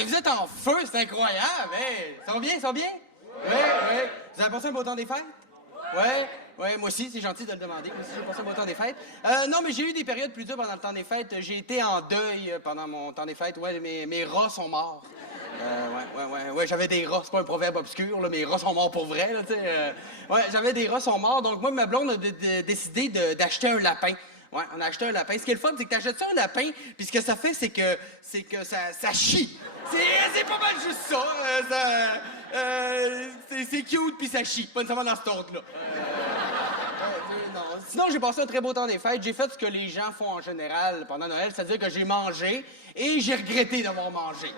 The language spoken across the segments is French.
Hey, vous êtes en feu, c'est incroyable! Hey, ça va bien, ça va bien? Oui, oui. Vous avez passé un beau temps des fêtes? Oui, oui, moi aussi, c'est gentil de le demander. Moi aussi, j'ai passé un beau temps des fêtes. Non, mais j'ai eu des périodes plus dures pendant le temps des fêtes. J'ai été en deuil pendant mon temps des fêtes. Ouais, mes rats sont morts. Ouais, j'avais des rats. C'est pas un proverbe obscur, là, mes rats sont morts pour vrai, là, tu sais. Ouais, j'avais des rats sont morts. Donc, moi, ma blonde a décidé d'acheter un lapin. Ouais, on a acheté un lapin. Ce qui est le fun, c'est que t'achètes ça un lapin, puis ce que ça fait, c'est que ça chie. C'est pas mal juste ça. C'est cute, puis ça chie. Pas nécessairement dans cet ordre-là. Non. Sinon, j'ai passé un très beau temps des fêtes. J'ai fait ce que les gens font en général pendant Noël, c'est-à-dire que j'ai mangé et j'ai regretté d'avoir mangé.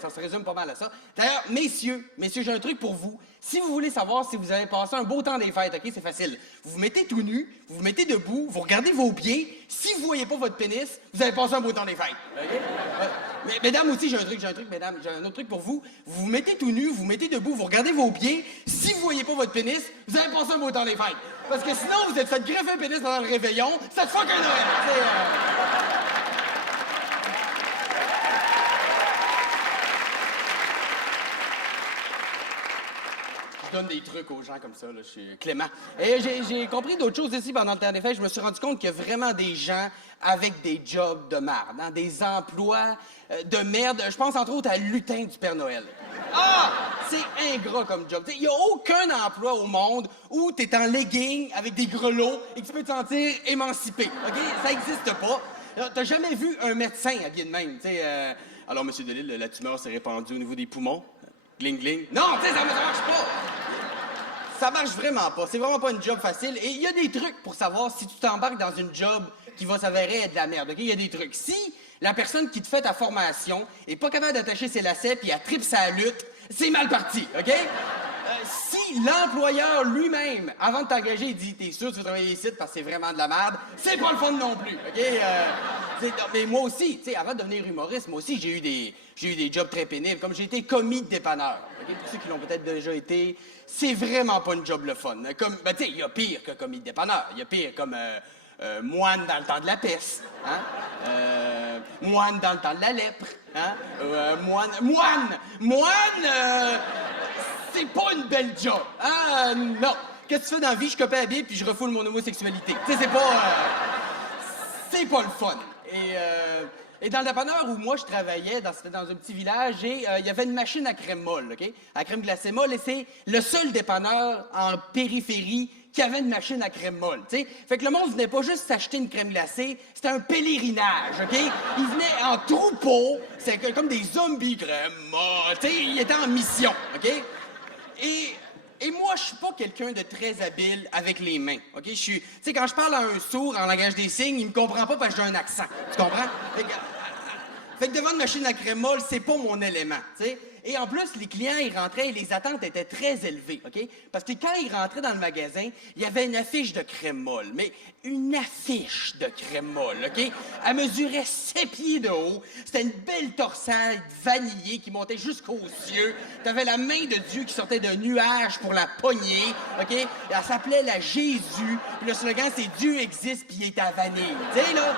Ça se résume pas mal à ça. D'ailleurs, messieurs, j'ai un truc pour vous. Si vous voulez savoir si vous avez passé un beau temps des fêtes, OK, c'est facile. Vous vous mettez tout nu, vous vous mettez debout, vous regardez vos pieds. Si vous voyez pas votre pénis, vous avez passé un beau temps des fêtes. OK? Mais, mesdames aussi, j'ai un truc, mesdames. J'ai un autre truc pour vous. Vous vous mettez tout nu, vous vous mettez debout, vous regardez vos pieds. Si vous voyez pas votre pénis, vous avez passé un beau temps des fêtes. Parce que sinon, vous êtes fait greffer un pénis pendant le réveillon, ça te fuck un Noël. Je donne des trucs aux gens comme ça, là, je suis clément. Et j'ai compris d'autres choses ici pendant le temps des fêtes. Je me suis rendu compte qu'il y a vraiment des gens avec des jobs de merde, hein, des emplois de merde. Je pense entre autres à lutin du Père Noël. Ah! C'est ingrat comme job. Il n'y a aucun emploi au monde où tu es en legging avec des grelots et que tu peux te sentir émancipé. OK? Ça n'existe pas. T'as jamais vu un médecin habillé de même, tu sais. Alors, M. Delisle, la tumeur s'est répandue au niveau des poumons. Gling, gling. Non, tu sais, ça marche pas. Ça marche vraiment pas. C'est vraiment pas une job facile. Et il y a des trucs pour savoir si tu t'embarques dans une job qui va s'avérer être de la merde. OK? Il y a des trucs. Si la personne qui te fait ta formation est pas capable d'attacher ses lacets puis elle tripe sa lutte, c'est mal parti. OK? Si l'employeur lui-même, avant de t'engager, il dit « T'es sûr que tu veux travailler ici parce que c'est vraiment de la merde », c'est pas le fun non plus. OK? Mais moi aussi, tu sais, avant de devenir humoriste, moi aussi, j'ai eu des jobs très pénibles. Comme j'ai été commis de dépanneur. OK? Pour ceux qui l'ont peut-être déjà été, c'est vraiment pas une job le fun. Comme, ben, tu sais, il y a pire que commis de dépanneur. Il y a pire comme moine dans le temps de la peste. Hein? Moine dans le temps de la lèpre. Hein? Moine! C'est pas une belle job. Ah, non. Qu'est-ce que tu fais dans la vie? Je copie à la Bible puis je refoule mon homosexualité. Tu sais, c'est pas le fun. Et dans le dépanneur où moi je travaillais, c'était dans un petit village, et il y avait une machine à crème molle, OK? À crème glacée molle, et c'est le seul dépanneur en périphérie qui avait une machine à crème molle, tu sais. Fait que le monde venait pas juste s'acheter une crème glacée, c'était un pèlerinage, OK? Ils venaient en troupeau, c'est comme des zombies crème molle, tu sais, ils étaient en mission, OK? Et moi, je suis pas quelqu'un de très habile avec les mains, OK? Tu sais, quand je parle à un sourd en langage des signes, il me comprend pas parce que j'ai un accent, tu comprends? Fait que devant une machine à crème molle, c'est pas mon élément, tu sais? Et en plus, les clients, ils rentraient et les attentes étaient très élevées, OK? Parce que quand ils rentraient dans le magasin, il y avait une affiche de crème molle, mais une affiche de crème molle, OK? Elle mesurait 7 pieds de haut. C'était une belle torsade vanillée qui montait jusqu'aux yeux. T'avais la main de Dieu qui sortait d'un nuage pour la pogner, OK? Et elle s'appelait la Jésus. Puis le slogan, c'est « Dieu existe puis il est à vanille ». Tu sais, là?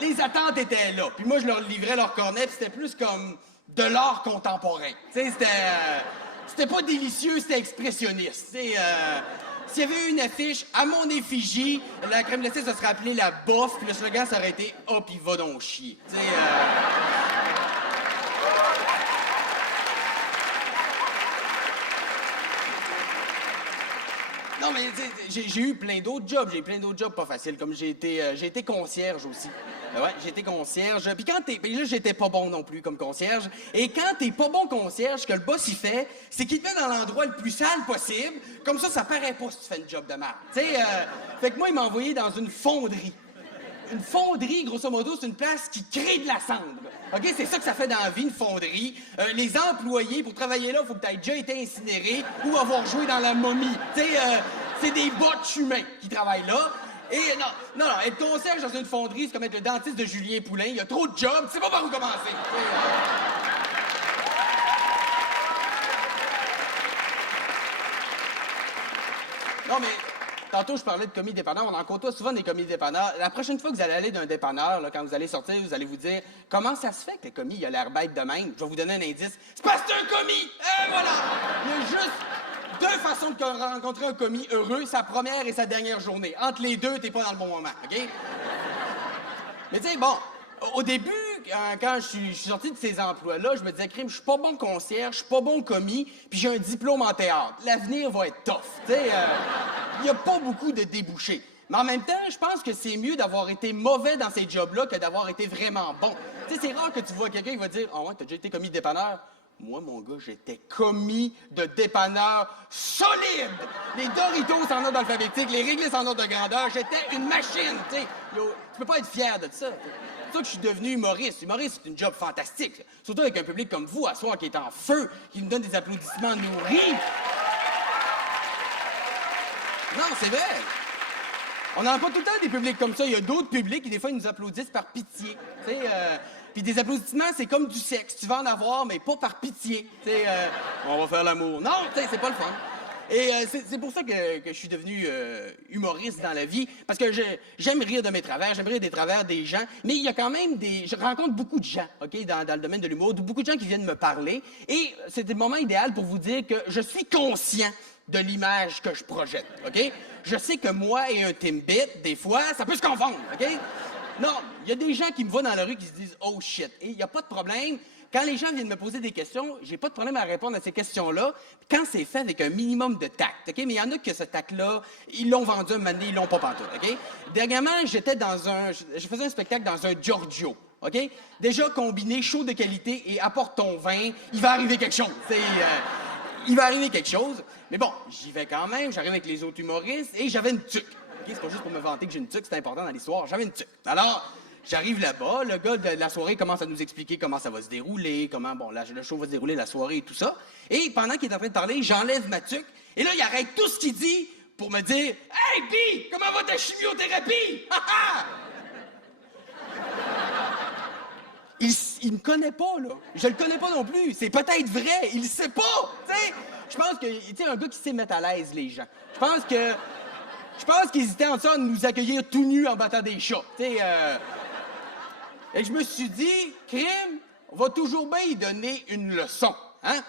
Les attentes étaient là. Puis moi, je leur livrais leur cornet, puis c'était plus comme de l'art contemporain. Tu sais, c'était pas délicieux, c'était expressionniste. Tu sais, s'il y avait eu une affiche à mon effigie, la crème glacée, ça serait appelé la bof, puis le slogan, ça aurait été « Oh, puis va donc chier ». Tu sais, Non, mais j'ai eu plein d'autres jobs. J'ai eu plein d'autres jobs pas faciles, comme j'ai été concierge aussi. Ouais, j'ai été concierge. Puis là, j'étais pas bon non plus comme concierge. Et quand t'es pas bon concierge, ce que le boss, il fait, c'est qu'il te met dans l'endroit le plus sale possible. Comme ça paraît pas si tu fais une job de merde. Tu sais, fait que moi, il m'a envoyé dans une fonderie. Une fonderie, grosso modo, c'est une place qui crée de la cendre. OK? C'est ça que ça fait dans la vie, une fonderie. Les employés, pour travailler là, il faut que tu aies déjà été incinéré ou avoir joué dans la momie. Tu sais, c'est des bots humains qui travaillent là. Et non, être concierge dans une fonderie, c'est comme être le dentiste de Julien Poulain. Il y a trop de jobs, tu sais pas par où commencer. Non, mais tantôt, je parlais de commis dépanneur. On en côtoie souvent des commis dépanneurs. La prochaine fois que vous allez aller d'un dépanneur, là, quand vous allez sortir, vous allez vous dire comment ça se fait que le commis il a l'air bête de même. Je vais vous donner un indice. C'est parce que c'est un commis! Et voilà! Il y a juste deux façons de rencontrer un commis heureux, sa première et sa dernière journée. Entre les deux, t'es pas dans le bon moment, OK? Mais tu sais, bon, au début, quand je suis sorti de ces emplois-là, je me disais, crime, je suis pas bon concierge, je suis pas bon commis, puis j'ai un diplôme en théâtre. L'avenir va être tough. Tu sais, il y a pas beaucoup de débouchés. Mais en même temps, je pense que c'est mieux d'avoir été mauvais dans ces jobs-là que d'avoir été vraiment bon. Tu sais, c'est rare que tu vois quelqu'un qui va dire, ah ouais, t'as déjà été commis de dépanneur? Moi, mon gars, j'étais commis de dépanneur solide! Les Doritos en ordre alphabétique, les réglisses en ordre de grandeur, j'étais une machine, tu sais. Tu peux pas être fier de ça. C'est ça que je suis devenu humoriste. Humoriste, c'est une job fantastique. Surtout avec un public comme vous, à soir, qui est en feu, qui nous donne des applaudissements nourris. Non, c'est vrai. On n'en a pas tout le temps des publics comme ça. Il y a d'autres publics qui, des fois, ils nous applaudissent par pitié. Tu sais, puis des applaudissements, c'est comme du sexe. Tu vas en avoir, mais pas par pitié. Tu sais, on va faire l'amour. Non, tu sais, c'est pas le fun. Et c'est pour ça que je suis devenu humoriste dans la vie, parce que j'aime rire de mes travers, j'aime rire des travers des gens, mais il y a quand même je rencontre beaucoup de gens, OK, dans le domaine de l'humour, beaucoup de gens qui viennent me parler, et c'était le moment idéal pour vous dire que je suis conscient de l'image que je projette, OK? Je sais que moi et un Timbit, des fois, ça peut se confondre, OK? Non, il y a des gens qui me voient dans la rue qui se disent « Oh shit », et il n'y a pas de problème. Quand les gens viennent me poser des questions, j'ai pas de problème à répondre à ces questions-là, quand c'est fait avec un minimum de tact, OK? Mais il y en a que ce tact-là, ils l'ont vendu un moment donné, ils l'ont pas pantoute, OK? Dernièrement, je faisais un spectacle dans un Giorgio, OK? Déjà combiné, chaud de qualité et apporte ton vin, il va arriver quelque chose, il va arriver quelque chose. Mais bon, j'y vais quand même, j'arrive avec les autres humoristes et j'avais une tuque. OK? C'est pas juste pour me vanter que j'ai une tuque, c'est important dans l'histoire, j'avais une tuque. Alors, j'arrive là-bas, le gars de la soirée commence à nous expliquer comment ça va se dérouler, comment, bon, là, le show va se dérouler, la soirée et tout ça. Et pendant qu'il est en train de parler, j'enlève ma tuque. Et là, il arrête tout ce qu'il dit pour me dire « Hey, Bi, comment va ta chimiothérapie? Ha, ha! » Il me connaît pas, là. Je le connais pas non plus. C'est peut-être vrai, il le sait pas, tu sais. Je pense que, tu sais, un gars qui sait mettre à l'aise les gens. Je pense qu'ils hésitaient en ça à nous accueillir tout nus en battant des chats, tu sais. Et je me suis dit, crime, on va toujours bien y donner une leçon, hein?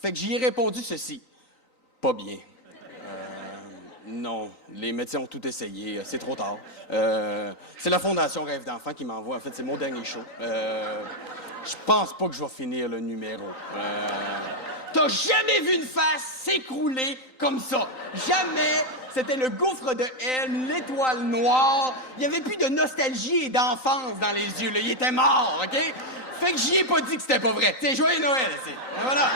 Fait que j'y ai répondu ceci. Pas bien. Non, les médecins ont tout essayé, c'est trop tard. C'est la Fondation Rêve d'enfant qui m'envoie, en fait, c'est mon dernier show. Je pense pas que je vais finir le numéro. T'as jamais vu une face s'écrouler comme ça. Jamais. C'était le gouffre de haine, l'étoile noire. Il n'y avait plus de nostalgie et d'enfance dans les yeux. Là. Il était mort, OK? Fait que j'y ai pas dit que c'était pas vrai. C'est joyeux Noël, c'est. Voilà.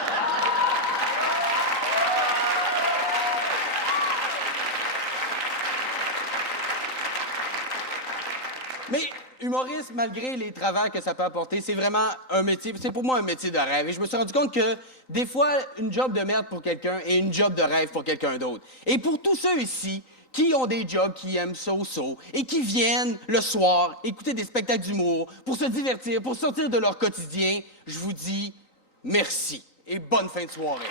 Mais humoriste, malgré les travers que ça peut apporter, c'est vraiment un métier, c'est pour moi un métier de rêve. Et je me suis rendu compte que des fois, une job de merde pour quelqu'un est une job de rêve pour quelqu'un d'autre. Et pour tous ceux ici qui ont des jobs qui aiment so-so et qui viennent le soir écouter des spectacles d'humour pour se divertir, pour sortir de leur quotidien, je vous dis merci et bonne fin de soirée.